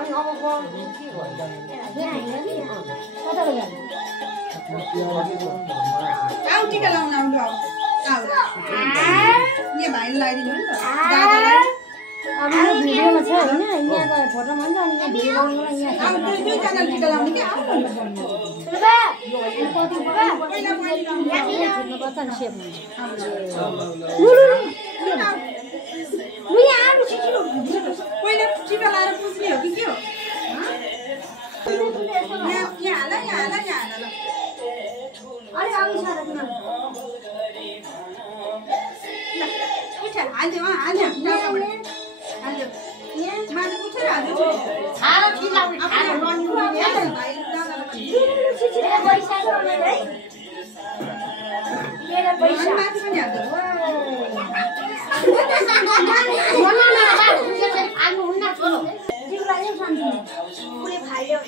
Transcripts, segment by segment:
अनि अब गर्नु के भयो यहाँ हैन नि कता गयो आउ टिका लाउन आउ ल आउ यहाँ भाइले लगाइदिनु नि त दादालाई अब यो भिडियोमा छ हैन यहाँ गए फोटोमा नि अनि यहाँ भिडियो बनाउनलाई यहाँ आउ दुई जना टिका लाउने के आउ सुबा यो कति बगा पहिला पहिला छुट्नु पर्छ नि सेप हुन्छ लु आलु छिटो पहिला टिका लाएर पुछ्ने हो कि के हो यहाँ हाल ल अरे आउनु छ र किन उठ हाल्दियो हाल्दियो हाल्दियो माथि उठेर हाल्दियो छाडा ठिला उठ छाडा भाइ दादालाई छिटो पैसा गर्नु है मेरो पैसा माथि पनि हाल्दियो बनाउन बाबु त्यसरी फाल्नु हुन्न छोरो तिमीलाई नै शान्ति पुरै फाल्यो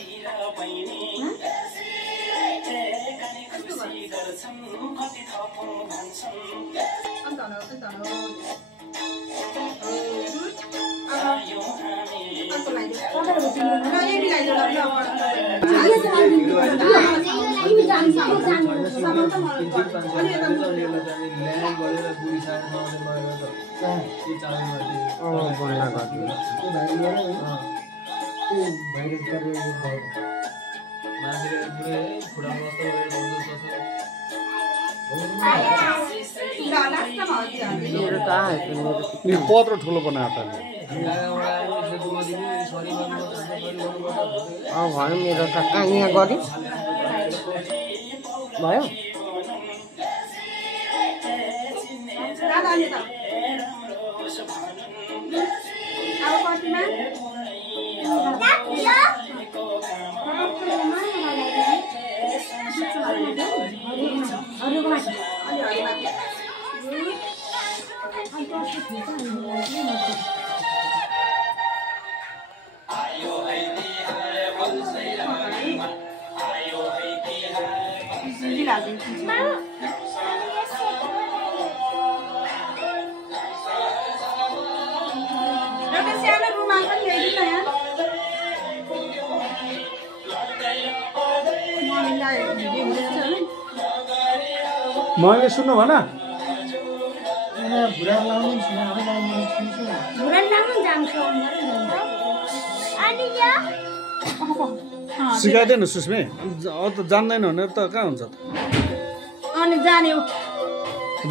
पत्र ठुलो बनाएको भयो मेरो त कहाँ यहाँ गऱ्यो भयो एउटा सानो रुमाल पनि ल्याइदिनु न मैले सुन्नु भन सिकाइदिनु सुस्मी त जान्दैन भने त कहाँ हुन्छ त अनि जान्यो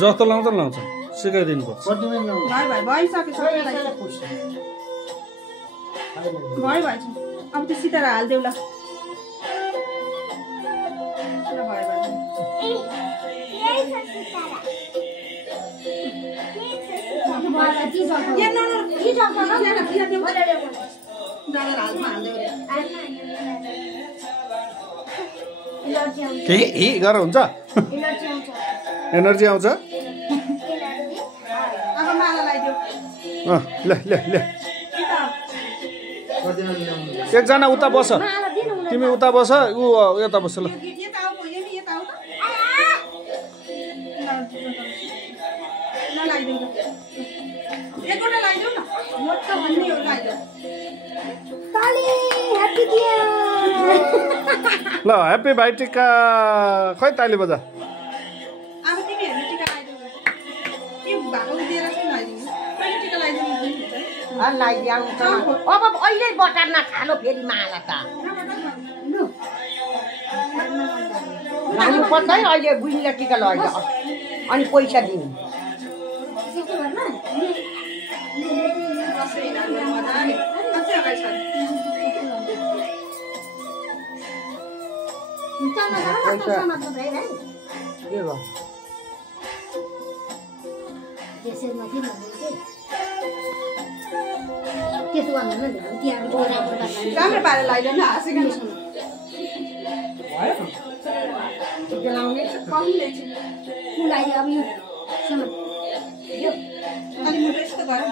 जस्तो लाउँछ लाउँछ सिकाइदिनु पर्छ भइसक्यो भयो अब त्यो सितारा हालिदेऊ ल केही गर हुन्छ एनर्जी आउँछ अब माला लगाइदेऊ ल ल ल एकजना उता बस तिमी उता बस ऊ यता बस ल ल ह्याप्पी भाइ टिका खै ताली बजा अब तिमीहरूले टिका लगाइदेऊ के भएको दिएर लगाइदिनु लगाइदिनु अब अहिले बटारमा खानु फेरि माला त लानु पर्छ है अहिले बुझिले टिका लगाइदियो अनि पैसा दिनु राम्रो पारेर लगाइदेऊ न हाँसेको अनि म यस्तो गरौँ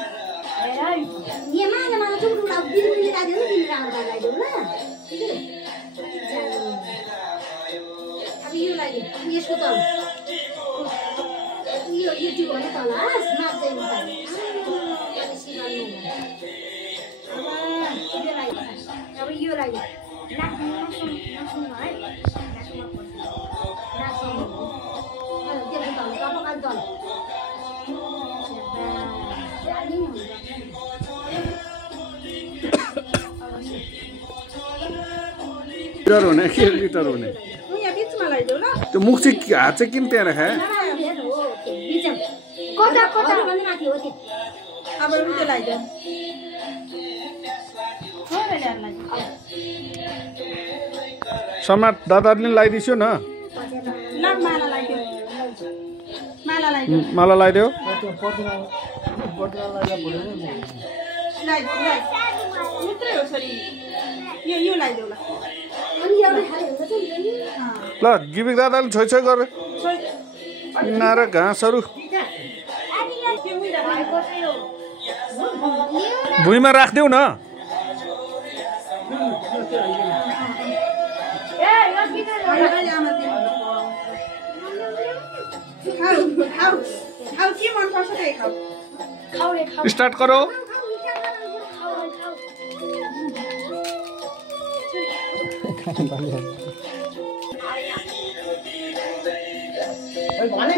यसको त यो युट्युब भने तल नाच्दै लागि नाच्नु है लिटर हुने के लिटर हुने यहाँ बिचमा लगाइदेऊ ल त्यो मुख चाहिँ हात चाहिँ किन त्यहाँ राखे कता कता भन्दै माथि हो त्यो अब उल्टो लगाइदेऊ समाट दादाले लगाइदिन्छु न ल माला लगाइदेऊ माला लगाइदेऊ माला लगाइदेऊ मात्रै हो छोरी यो लगाइदेऊ ल अनि एउटा खाली हुन्छ नि ल गिबिक दादाले छोइ छोइ गरे किनार घाँसहरू भुइँमा राखिदेऊ न खाऊ के मन पर्छ त्यही खाऊ खाउले खाउ स्टार्ट करो खाउ